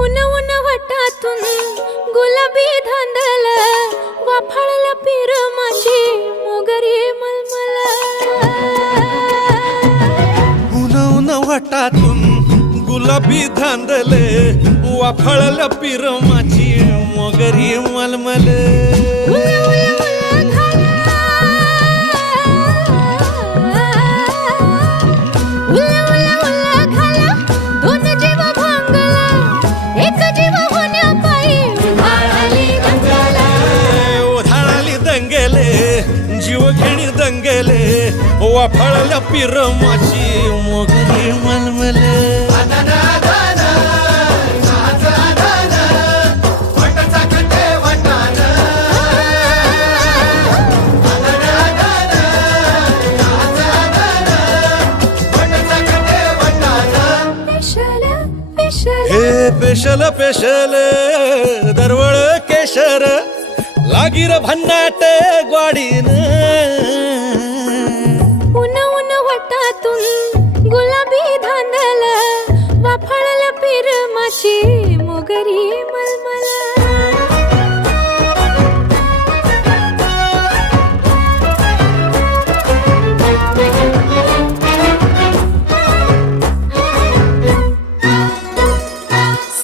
उन उन वटातून गुलाबी धांदल वाफाळला पीर माझी मोगरी मलमल उन उन वटातून गुलाबी धांदले वाफाळला पीर माझी मोगरी मलमल जीव घेणी दंगेले वाफाळल्या पीर माझी मोगरी मलमल हे पेशल पेशल दरवळ केशर लागीर भन्नाट ग्वाडीन उन उन वटातून गुलाबी धांदल वाफाळला पीर माझी मोगरी मलमल